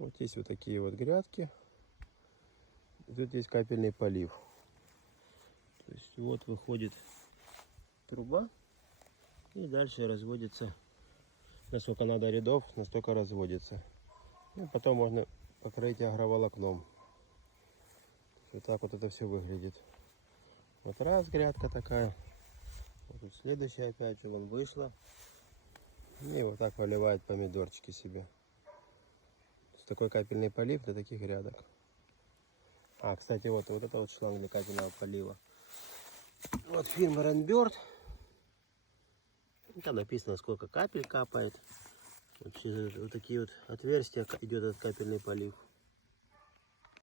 Вот есть вот такие вот грядки. И тут есть капельный полив. То есть вот выходит труба. И дальше разводится. Насколько надо рядов, настолько разводится. И потом можно покрыть агроволокном. Вот так вот это все выглядит. Вот раз грядка такая. Вот тут следующая опять же вон вышла. И вот так поливает помидорчики себе. Такой капельный полив для таких грядок. А, кстати, вот это вот шланг для капельного полива. Вот фирма Rainbird. Там написано, сколько капель капает. Вот через вот такие вот отверстия идет этот капельный полив.